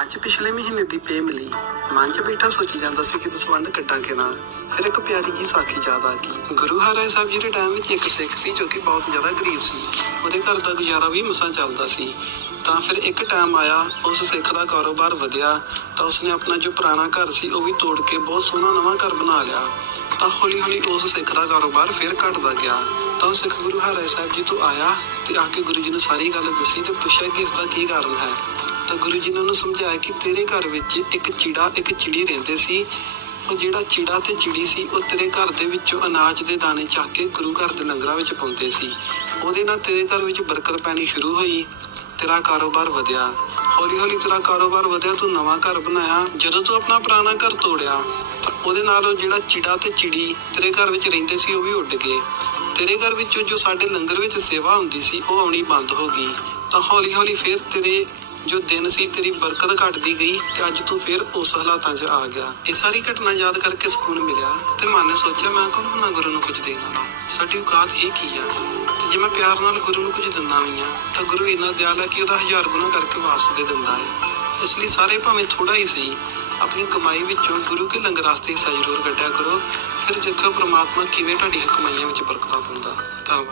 ਅੱਜ ਪਿਛਲੇ ਮਹੀਨੇ ਦੀ ਪੇ ਮਿਲੀ। ਮਨ 'ਚ ਬੈਠਾ ਸੋਚੀ ਜਾਂਦਾ ਸੀ ਕਿ ਤੁਸੀਂ ਵੰਡ ਕੱਢਾਂ ਕਿ ਨਾ। ਫਿਰ ਇੱਕ ਪਿਆਰੀ ਜੀ ਸਾਖੀ ਯਾਦ ਆ ਗਈ। ਗੁਰੂ ਹਰਿ ਸਾਹਿਬ ਜੀ ਦੇ ਟਾਈਮ ਵਿੱਚ ਇੱਕ ਸਿੱਖ ਸੀ ਜੋ ਕਿ ਬਹੁਤ ਜ਼ਿਆਦਾ ਗਰੀਬ ਸੀ। ਉਹਦੇ ਘਰ ਦਾ ਗੁਜ਼ਾਰਾ ਵੀ ਮਸਾਂ ਚੱਲਦਾ ਸੀ। ਤਾਂ ਫਿਰ ਇੱਕ ਟਾਈਮ ਆਇਆ, ਉਸ ਸਿੱਖ ਦਾ ਕਾਰੋਬਾਰ ਵਧਿਆ। ਤਾਂ ਉਸਨੇ ਆਪਣਾ ਜੋ ਪੁਰਾਣਾ ਘਰ ਸੀ, ਉਹ ਵੀ ਤੋੜ ਕੇ ਬਹੁਤ ਸੋਹਣਾ ਨਵਾਂ ਘਰ ਬਣਾ ਲਿਆ। ਤਾਂ ਹੌਲੀ ਹੌਲੀ ਉਸ ਸਿੱਖ ਦਾ ਕਾਰੋਬਾਰ ਫਿਰ ਘਟਦਾ ਗਿਆ। ਤਾਂ ਉਹ ਸਿੱਖ ਗੁਰੂ ਹਰਿ ਸਾਹਿਬ ਜੀ ਤੋਂ ਆਇਆ ਤੇ ਆ ਕੇ ਗੁਰੂ ਜੀ ਨੂੰ ਸਾਰੀ ਗੱਲ ਦੱਸੀ ਤੇ ਪੁੱਛਿਆ ਕਿ ਇਸ ਦਾ ਕੀ ਕਾਰਨ ਹੈ। ਤਾਂ ਗੁਰੂ ਜੀ ਨੇ ਉਹਨੂੰ ਸਮਝਾਇਆ ਕਿ ਤੇਰੇ ਘਰ ਵਿੱਚ ਇੱਕ ਚਿੜਾ, ਇੱਕ ਚਿੜੀ ਰਹਿੰਦੇ ਸੀ। ਉਹ ਜਿਹੜਾ ਚਿੜਾ ਤੇ ਚਿੜੀ ਸੀ, ਉਹ ਤੇਰੇ ਘਰ ਦੇ ਵਿੱਚੋਂ ਅਨਾਜ ਦੇ ਦਾਣੇ ਚੱਕ ਕੇ ਗੁਰੂ ਘਰ ਦੇ ਲੰਗਰਾਂ ਵਿੱਚ ਪਾਉਂਦੇ ਸੀ। ਉਹਦੇ ਨਾਲ ਤੇਰੇ ਘਰ ਵਿੱਚ ਬਰਕਤ ਪੈਣੀ ਸ਼ੁਰੂ ਹੋਈ। ਤੇਰਾ ਕਾਰੋਬਾਰ ਵਧਿਆ। ਹੌਲੀ ਹੌਲੀ ਤੇਰਾ ਕਾਰੋਬਾਰ ਵਧਿਆ, ਤੂੰ ਨਵਾਂ ਘਰ ਬਣਾਇਆ। ਜਦੋਂ ਤੂੰ ਆਪਣਾ ਪੁਰਾਣਾ ਘਰ ਤੋੜਿਆ, ਤਾਂ ਉਹਦੇ ਨਾਲ ਉਹ ਜਿਹੜਾ ਚਿੜਾ ਤੇ ਚਿੜੀ ਤੇਰੇ ਘਰ ਵਿੱਚ ਰਹਿੰਦੇ ਸੀ, ਉਹ ਵੀ ਉੱਡ ਗਏ। ਤੇਰੇ ਘਰ ਵਿੱਚੋਂ ਜੋ ਸਾਡੇ ਲੰਗਰ ਵਿੱਚ ਸੇਵਾ ਹੁੰਦੀ ਸੀ, ਉਹ ਆਉਣੀ ਬੰਦ ਹੋ ਗਈ। ਤਾਂ ਹੌਲੀ ਹੌਲੀ ਫਿਰ ਤੇਰੇ ਜੋ ਦਿਨ ਸੀ ਤੇਰੀ ਬਰਕਤ ਘਟਦੀ ਗਈ ਤੇ ਅੱਜ ਤੂੰ ਫਿਰ ਉਸ ਹਾਲਾਤਾਂ 'ਚ ਆ ਗਿਆ। ਇਹ ਸਾਰੀ ਘਟਨਾ ਯਾਦ ਕਰਕੇ ਸਕੂਨ ਮਿਲਿਆ ਤੇ ਮਨ ਨੇ ਸੋਚਿਆ, ਮੈਂ ਕੌਣ ਹੁਣਾ ਗੁਰੂ ਨੂੰ ਕੁਝ ਦੇਣਾ ਸਾਡੀ ਔਕਾਤ ਇਹ ਕੀ ਆ? ਤੇ ਜੇ ਮੈਂ ਪਿਆਰ ਨਾਲ ਗੁਰੂ ਨੂੰ ਕੁਝ ਦਿੰਦਾ ਵੀ ਆ, ਤਾਂ ਗੁਰੂ ਇੰਨਾ ਦਿਆਲ ਹੈ ਕਿ ਉਹਦਾ ਹਜ਼ਾਰ ਗੁਣਾ ਕਰਕੇ ਵਾਪਸ ਦੇ ਦਿੰਦਾ ਹੈ। ਇਸ ਲਈ ਸਾਰੇ ਭਾਵੇਂ ਥੋੜਾ ਹੀ ਸਹੀ, ਆਪਣੀ ਕਮਾਈ ਵਿੱਚੋਂ ਗੁਰੂ ਕੇ ਲੰਗਰ ਵਾਸਤੇ ਹਿੱਸਾ ਜ਼ਰੂਰ ਕੱਢਿਆ ਕਰੋ। ਫਿਰ ਦੇਖੋ ਪ੍ਰਮਾਤਮਾ ਕਿਵੇਂ ਤੁਹਾਡੀਆਂ ਕਮਾਈਆਂ ਵਿੱਚ ਬਰਕਤਾਂ ਪਾਉਂਦਾ। ਧੰਨਵਾਦ।